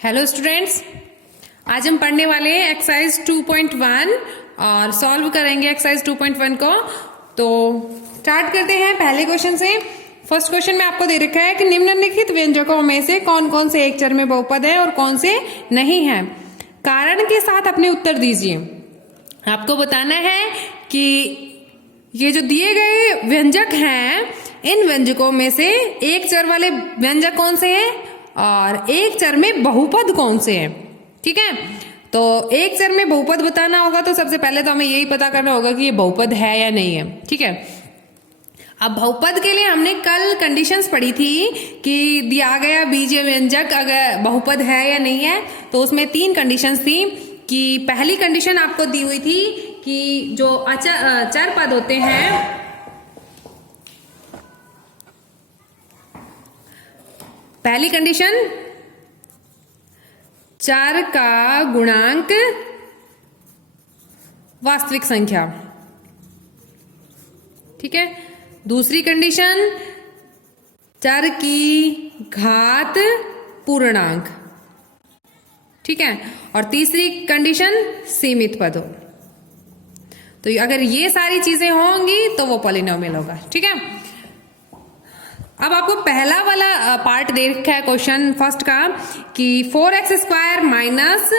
Hello students, आज हम पढ़ने वाले हैं एक्सरसाइज 2.1 और सॉल्व करेंगे एक्सरसाइज 2.1 को। तो स्टार्ट करते हैं पहले क्वेश्चन से। फर्स्ट क्वेश्चन में आपको दे रखा है कि निम्नलिखित व्यंजकों में से कौन कौन से एक चर में बहुपद है और कौन से नहीं है। कारण के साथ अपने उत्तर दीजिए। आपको बताना है कि ये जो दिए गए व्यंजक हैं, इन व्यंजकों में से एक चर वाले व्यंजक कौन से हैं और एक चर में बहुपद कौन से हैं। ठीक है, तो एक चर में बहुपद बताना होगा तो सबसे पहले तो हमें यही पता करना होगा कि ये बहुपद है या नहीं है। ठीक है, अब बहुपद के लिए हमने कल कंडीशंस पढ़ी थी कि दिया गया बीजीय व्यंजक अगर बहुपद है या नहीं है, तो उसमें 3 कंडीशंस थी। कि पहली कंडीशन आपको दी हुई थी कि जो चर पद होते हैं, पहली कंडीशन चर का गुणांक वास्तविक संख्या। ठीक है, दूसरी कंडीशन चर की घात पूर्णांक। ठीक है, और तीसरी कंडीशन सीमित पद हो। तो अगर ये सारी चीजें होंगी तो वो पॉलिनोमियल होगा। ठीक है, अब आपको पहला वाला पार्ट दे रखा है क्वेश्चन फर्स्ट का कि 4x² माइनस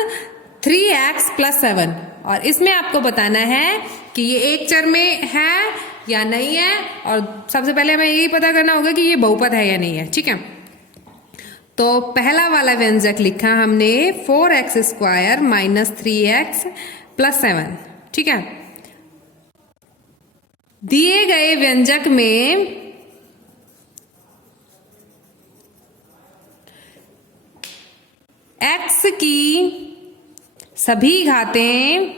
3x प्लस 7, और इसमें आपको बताना है कि ये एक चर में है या नहीं है, और सबसे पहले हमें यही पता करना होगा कि ये बहुपद है या नहीं है। ठीक है, तो पहला वाला व्यंजक लिखा हमने 4x² माइनस 3x प्लस 7। ठीक है, दिए गए व्यंजक में x की सभी घातें,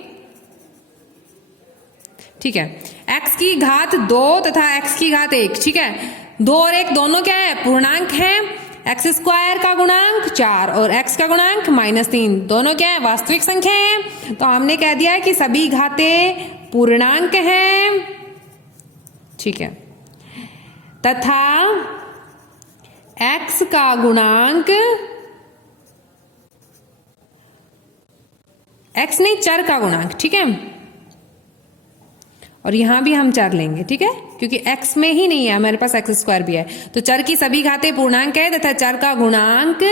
ठीक है, x की घात 2 तथा x की घात 1। ठीक है, 2 और 1 दोनों क्या है, पूर्णांक है। x² का गुणांक 4 और x का गुणांक -3 दोनों क्या है, वास्तविक संख्या है। तो हमने कह दिया है कि सभी घातें पूर्णांक हैं। ठीक है, तथा x का गुणांक, x नहीं चर का गुणांक। ठीक है, और यहां भी हम चर लेंगे। ठीक है, क्योंकि x में ही नहीं है, हमारे पास x² भी है। तो चर की सभी घातें पूर्णांक है तथा चर का गुणांक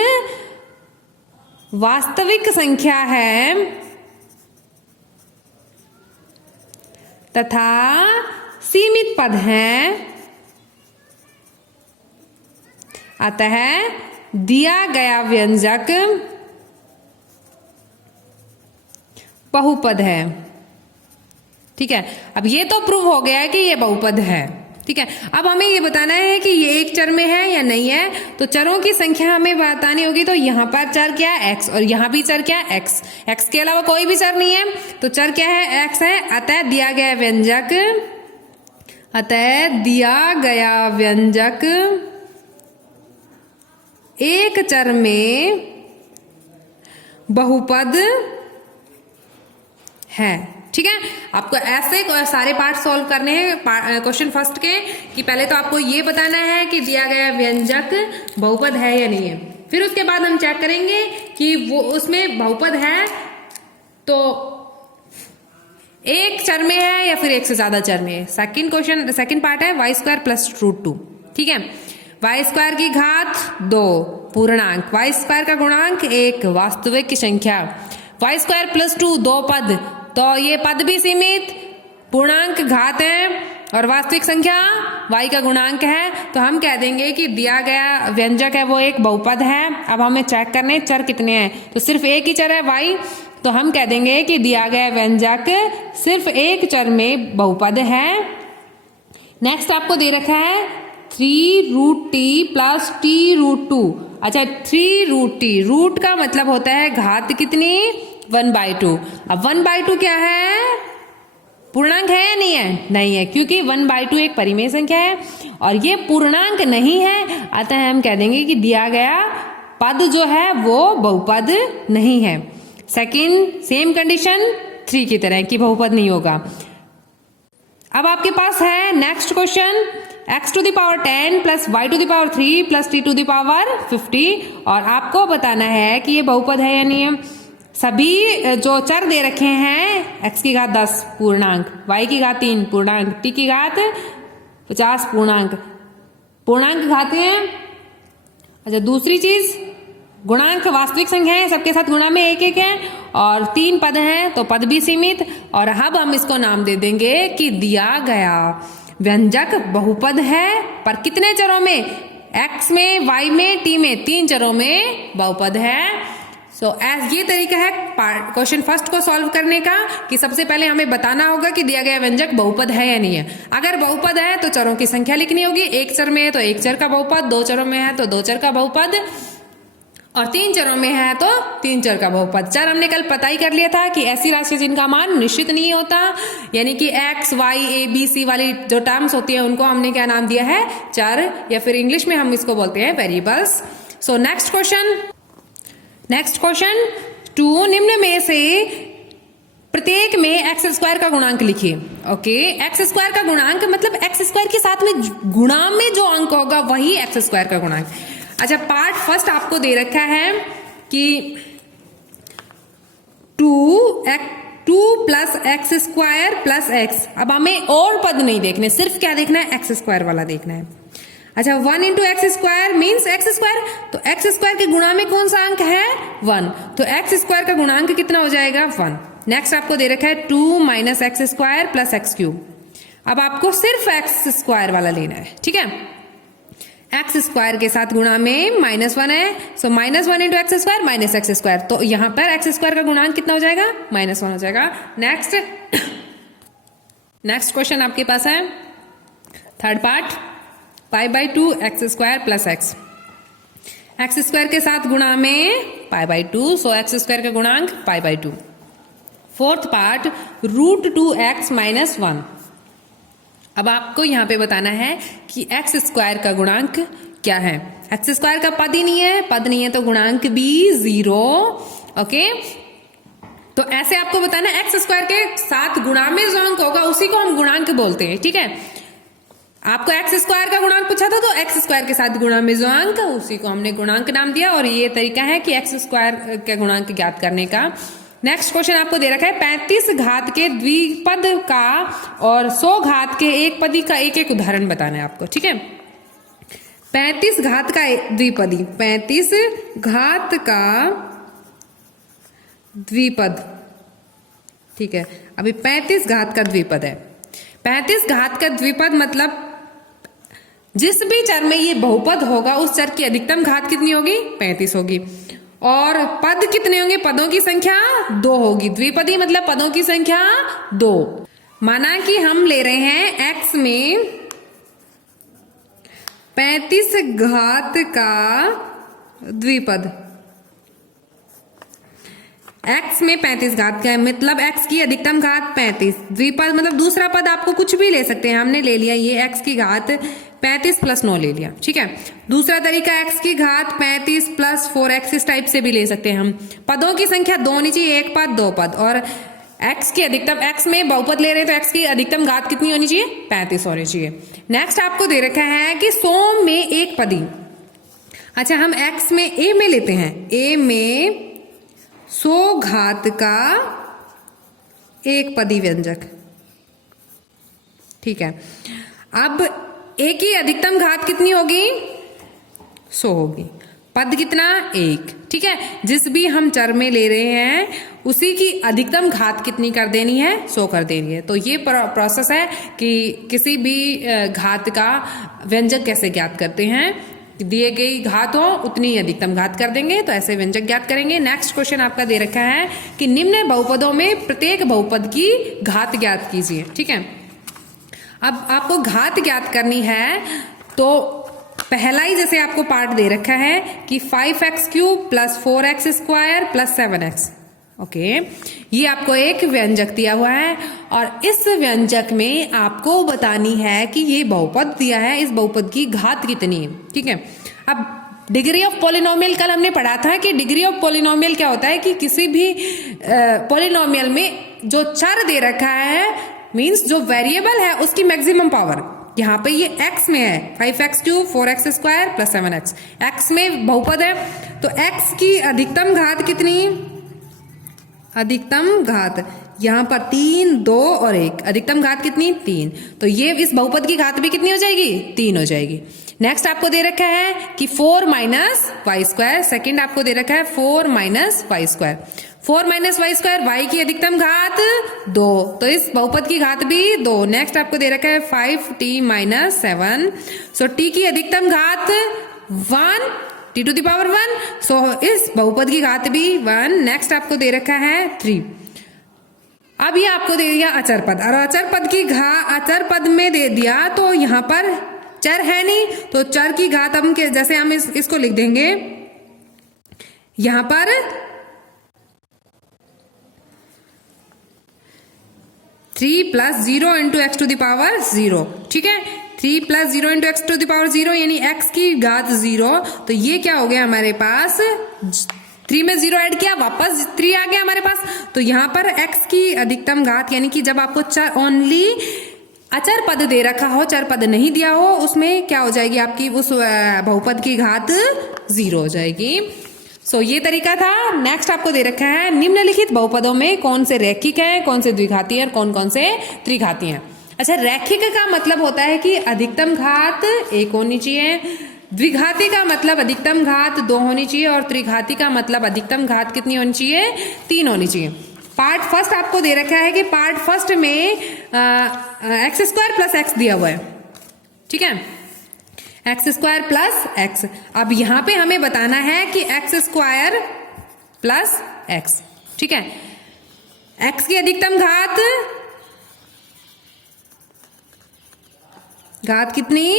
वास्तविक संख्या है तथा सीमित पद है। अतः दिया गया व्यंजक बहुपद है। ठीक है, अब ये तो प्रूव हो गया है कि ये बहुपद है। ठीक है, अब हमें ये बताना है कि ये एक चर में है या नहीं है। तो चरों की संख्या हमें बतानी होगी। तो यहां पर चर क्या है, x, और यहां भी चर क्या है, x। x के अलावा कोई भी चर नहीं है, तो चर क्या है, x है। अतः दिया गया व्यंजक एक चर में बहुपद है। ठीक है, आपको ऐसे सारे पार्ट सॉल्व करने हैं क्वेश्चन फर्स्ट के, कि पहले तो आपको ये बताना है कि दिया गया व्यंजक बहुपद है या नहीं है। फिर उसके बाद हम चेक करेंगे कि वो उसमें बहुपद है तो एक चर में है या फिर एक से ज्यादा चर में है। सेकंड पार्ट है y² प्लस √2। ठीक है, y² की घात 2 पूर्णांक, y² का गुणांक 1 वास्तविक संख्या, y² प्लस 2 2 पद, तो ये पद भी सीमित, पूर्णांक घात है और वास्तविक संख्या y का गुणांक है। तो हम कह देंगे कि दिया गया व्यंजक है वो एक बहुपद है। अब हमें चेक करने चर कितने हैं, तो सिर्फ एक ही चर है y। तो हम कह देंगे कि दिया गया व्यंजक सिर्फ एक चर में बहुपद है। नेक्स्ट आपको दे रखा है 3√t प्लस t√2। अच्छा, 3√t, रूट का मतलब होता है घात कितनी, 1/2। अब 1/2 क्या है, पूर्णांक है या नहीं है, नहीं है, क्योंकि 1/2 एक परिमेय संख्या है और ये पूर्णांक नहीं है। अतः हम कह देंगे कि दिया गया पद जो है वो बहुपद नहीं है। सेकंड सेम कंडीशन 3 की तरह कि बहुपद नहीं होगा। अब आपके पास है next question x to the power 10 plus y to the power 3 plus t to the power 50। और आपको बताना है कि ये बहुपद है या नहीं है। सभी जो चर दे रखे हैं, x की घात 10 पूर्णांक, y की घात 3 पूर्णांक, t की घात 50 पूर्णांक घाते हैं। अच्छा, दूसरी चीज, गुणांक वास्तविक संख्या है, सबके साथ गुणा में 1 है और 3 पद हैं तो पद भी सीमित। और अब हम इसको नाम दे देंगे कि दिया गया व्यंजक बहुपद है, पर कितने चरों में, x में, y में, t में, 3 चरों में बहुपद है। ये तरीका है क्वेश्चन फर्स्ट को सॉल्व करने का कि सबसे पहले हमें बताना होगा कि दिया गया व्यंजक बहुपद है या नहीं है। अगर बहुपद है तो चरों की संख्या लिखनी होगी, एक चर में है तो एक चर का बहुपद, 2 चरों में है तो 2 चर का बहुपद, और 3 चरों में है तो 3 चर का बहुपद। चर हमने कल पता ही कर लिया था कि ऐसी राशि जिनका मान निश्चित नहीं होता, यानी कि x, y, a, b, c वाली जो टर्म्स होती है उनको हमने क्या नाम दिया है, चर, या फिर इंग्लिश में हम इसको बोलते हैं वेरिएबल्स। सो नेक्स्ट क्वेश्चन 2, निम्न में से प्रत्येक में एक्स स्क्वायर का गुणांक लिखिए। ओके, एक्स स्क्वायर का गुणांक मतलब एक्स स्क्वायर के साथ में गुणा में जो अंक होगा वही एक्स स्क्वायर का गुणांक। अच्छा, पार्ट फर्स्ट आपको दे रखा है कि 2 plus x square plus x. अब हमें और पद नहीं देखने, सिर्फ क्या देखना है, एक्स स्क्वायर वाला देखना है। अच्छा, 1 into x square means x square, तो एक्स स्क्वायर के गुणा में कौन सा अंक है, 1, तो एक्स स्क्वायर का गुणांक कितना हो जाएगा, 1। नेक्स्ट आपको दे रखा है 2 minus x square plus x cube. अब आपको सिर्फ एक्स स्क्वायर वाला लेना है, ठीक है। एक्स स्क्वायर के साथ गुणा में -1 है, सो -1 into x square minus x square, तो यहां पर एक्स स्क्वायर का गुणांक कितना हो जाएगा, -1 हो जाएगा। नेक्स्ट क्वेश्चन आपके पास है third part, π/2 x square plus x. X square के साथ गुणा में π/2, सो एक्स स्क्वायर का गुणांक π/2। Fourth part √2x - 1। अब आपको यहां पे बताना है कि एक्स स्क्वायर का गुणांक क्या है। एक्स स्क्वायर का पद ही नहीं है, पद नहीं है तो गुणांक भी 0। ओके, तो ऐसे आपको बताना है, एक्स स्क्वायर के साथ गुणा में जो अंक होगा उसी को हम गुणांक बोलते हैं, ठीक है। आपको एक्स स्क्वायर का गुणांक पूछा था तो एक्स स्क्वायर के साथ गुणा में जो अंक उसी को हमने गुणांक नाम दिया, और ये तरीका है कि एक्स स्क्वायर के गुणांक ज्ञात करने का। नेक्स्ट क्वेश्चन आपको दे रखा है 35 घात के द्विपद का और 100 घात के एक पदी का एक उदाहरण बताना है आपको, ठीक है। 35 घात का द्विपदी, 35 घात का द्विपद, ठीक है। अभी 35 घात का द्विपद है। 35 घात का द्विपद मतलब जिस भी चर में ये बहुपद होगा उस चर की अधिकतम घात कितनी होगी, 35 होगी। और पद कितने होंगे, पदों की संख्या 2 होगी। द्विपदी मतलब पदों की संख्या 2। माना कि हम ले रहे हैं x में 35 घात का द्विपद, x में 35 घात का है मतलब x की अधिकतम घात 35। द्विपद मतलब दूसरा पद आपको कुछ भी ले सकते हैं, हमने ले लिया ये x की घात 35 प्लस 9 ले लिया, ठीक है। दूसरा तरीका x की घात 35 प्लस 4x, इस टाइप से भी ले सकते हैं हम। पदों की संख्या 2 होनी चाहिए, एक पद 2 पद, और x की अधिकतम, x में बहुपद ले रहे हैं तो x की अधिकतम घात कितनी होनी चाहिए, 35 होनी चाहिए। नेक्स्ट आपको दे रखा है कि 100 में एक पदी। अच्छा, हम x में a में लेते हैं, a में 100 घात का एक पदी व्यंजक, ठीक है। अब a की अधिकतम घात कितनी होगी, 100 होगी। पद कितना, 1, ठीक है। जिस भी हम चर में ले रहे हैं उसी की अधिकतम घात कितनी कर देनी है, 100 कर देनी है। तो ये प्रोसेस है कि किसी भी घात का व्यंजक कैसे ज्ञात करते हैं, दिए गई घात हो उतनी ही अधिकतम घात कर देंगे, तो ऐसे व्यंजक ज्ञात करेंगे। नेक्स्ट क्वेश्चन आपका दे रखा है कि निम्न बहुपदों में प्रत्येक बहुपद की घात ज्ञात कीजिए, ठीक है। अब आपको घात ज्ञात करनी है तो पहला ही जैसे आपको पार्ट दे रखा है कि 5x³ plus 4x square plus 7x। Okay, ये आपको एक व्यंजक दिया हुआ है और इस व्यंजक में आपको बतानी है कि ये बहुपद दिया है, इस बहुपद की घात कितनी है, ठीक है। अब डिग्री ऑफ पॉलिनोमियल कल हमने पढ़ा था कि डिग्री ऑफ पॉलिनोमियल क्या होता है कि किसी भी पॉलिनोमियल में जो चर दे रखा है मीन्स जो वेरिएबल है उसकी मैक्सिमम पावर, यहाँ पे ये x में है 5x³ 4x² plus 7x, x में बहुपद है तो x की अधिकतम घात कितनी, अधिकतम घात यहाँ पर 3, 2 और 1, अधिकतम घात कितनी 3, तो ये इस बहुपद की घात भी कितनी हो जाएगी 3 हो जाएगी। नेक्स्ट आपको दे रखा है कि 4 माइनस वाई स्क्वायर, सेकेंड आपको दे रखा है 4 minus Y square, 4 minus Y square Y की अधिकतम घात 2, तो इस बहुपद की घात भी 2। नेक्स्ट आपको दे रखा है 5t माइनस 7, सो t की अधिकतम घात 1, t टू द पावर 1, सो इस बहुपद की घात भी 1। नेक्स्ट आपको दे रखा है 3। अब ये आपको दे दिया अचर पद, और अचर पद की अचर पद में दे दिया तो यहाँ पर चर है नहीं, तो चर की घात हम जैसे हम इसको लिख देंगे यहां पर 3 plus 0 into X to the power 0, ठीक है, 3 plus 0 into X to the power 0 यानी x की घात 0, तो ये क्या हो गया हमारे पास 3 में 0 ऐड किया वापस 3 आ गया हमारे पास, तो यहां पर x की अधिकतम घात यानी कि जब आपको चर ओनली अचर पद दे रखा हो, चर पद नहीं दिया हो, उसमें क्या हो जाएगी आपकी उस बहुपद की घात 0 हो जाएगी। सो ये तरीका था। नेक्स्ट आपको दे रखा है निम्नलिखित बहुपदों में कौन से रैखिक हैं, कौन से द्विघाती हैं और कौन कौन से त्रिघाती हैं। अच्छा, रैखिक का मतलब होता है कि अधिकतम घात 1 होनी चाहिए, द्विघाती का मतलब अधिकतम घात 2 होनी चाहिए और त्रिघाती का मतलब अधिकतम घात कितनी होनी चाहिए 3 होनी चाहिए। पार्ट फर्स्ट आपको दे रखा है कि पार्ट फर्स्ट में x² प्लस x दिया हुआ है, ठीक है, x² प्लस x। अब यहां पे हमें बताना है कि x² प्लस x, ठीक है, x की अधिकतम घात कितनी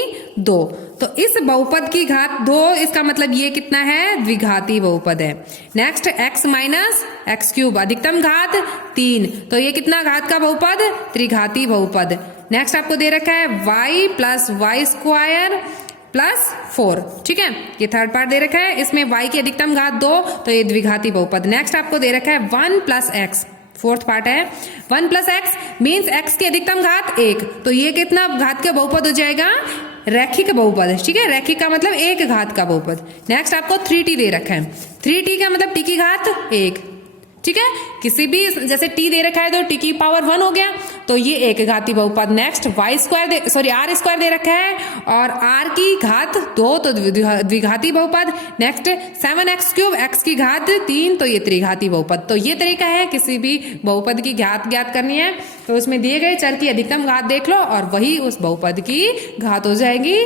2, तो इस बहुपद की घात 2, इसका मतलब ये कितना है द्विघाती बहुपद है। नेक्स्ट x माइनस x³ अधिकतम घात 3, तो ये कितना घात का बहुपद त्रिघाती बहुपद। नेक्स्ट आपको दे रखा है y प्लस y² प्लस 4, ठीक है, ये थर्ड पार्ट दे रखा है, इसमें y की अधिकतम घात 2, तो ये द्विघाती बहुपद। नेक्स्ट आपको दे रखा है 1 प्लस x, फोर्थ पार्ट है 1 प्लस एक्स मीन्स x की अधिकतम घात 1, तो ये कितना घात का बहुपद हो जाएगा रैखिक बहुपद, ठीक है, रैखिक का मतलब 1 घात का बहुपद। नेक्स्ट आपको 3t दे रखा है, 3t का मतलब t की घात 1, ठीक है, किसी भी जैसे t दे रखा है तो t की पावर 1 हो गया, तो ये 1 घाती बहुपद। नेक्स्ट r² दे रखा है और r की घात 2, तो द्विघाती बहुपद। नेक्स्ट 7x³ x की घात 3, तो ये त्रिघाती बहुपद। तो ये तरीका है किसी भी बहुपद की घात ज्ञात करनी है तो उसमें दिए गए चर की अधिकतम घात देख लो और वही उस बहुपद की घात हो जाएगी।